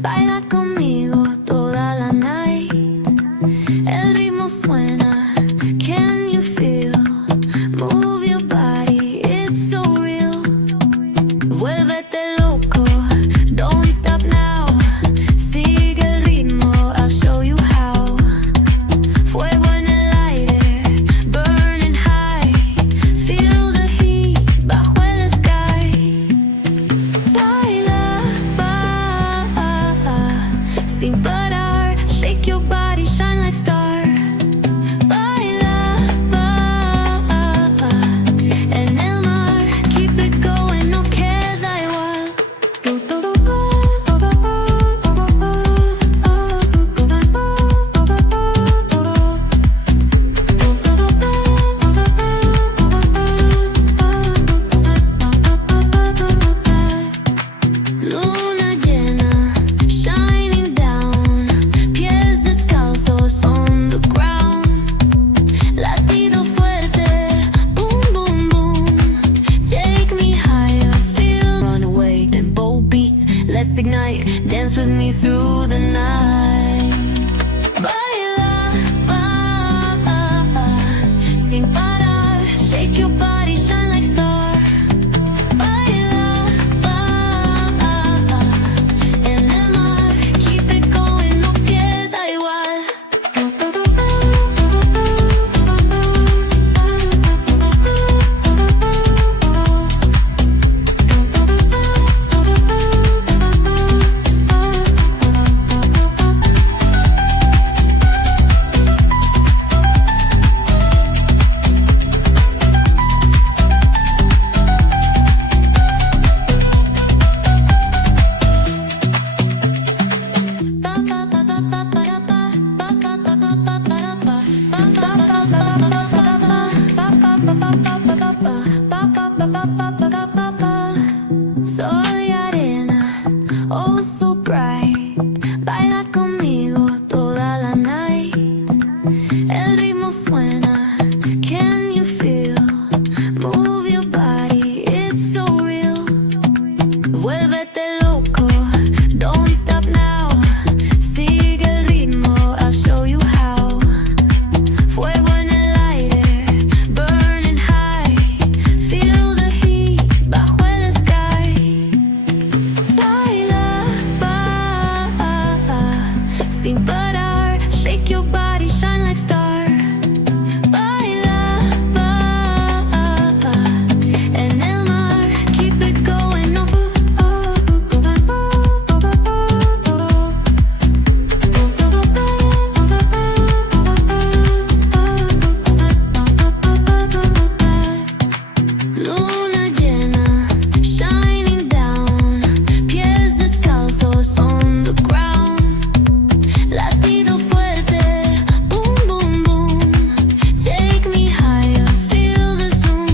Baila conmigo toda la night. El ritmo suena. Can you feel? Move your body, it's so real. Vuélvete loco, don't stop now. Sigue el ritmo, I'll show you how. Fuego en el aire, burning high. Feel the heat bajo el sky. Baila, sin parar. Shake your body, shine like star. Baila, en el mar. Keep it going, no queda igual. Luna llena, shining down. Pies descalzos on the ground. Latido fuerte, boom, boom, boom. Take me higher, feel runaway. Tempo beats, let's ignite. Dance with me through the night. Baila, sin parar. Shake your body, shine like star. Baila, en el mar. Keep it going, no queda igual. Sol y arena, oh so bright. Baila conmigo toda la night. El ritmo suena. Can you feel? Move your body, it's so real. Vuélvete loco, don't stop now. Sigue el ritmo, I'll show you how. Fuego en el aire, burning high. Feel the heat bajo el sky. Baila, sin parar. Shake your body, shine like star. Baila, en el mar. Keep it going, no. Luna llena, shining down. Pies descalzos on the ground. Latido fuerte, boom, boom, boom. Take me higher, feel the zoom.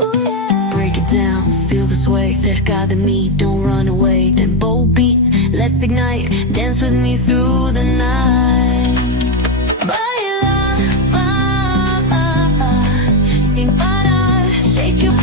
Ooh, yeah. Break it down, feel the sway. Cerca de mí, don't run away. Tempo beats, let's ignite. Dance with me through the night. Baila, sin parar. Shake your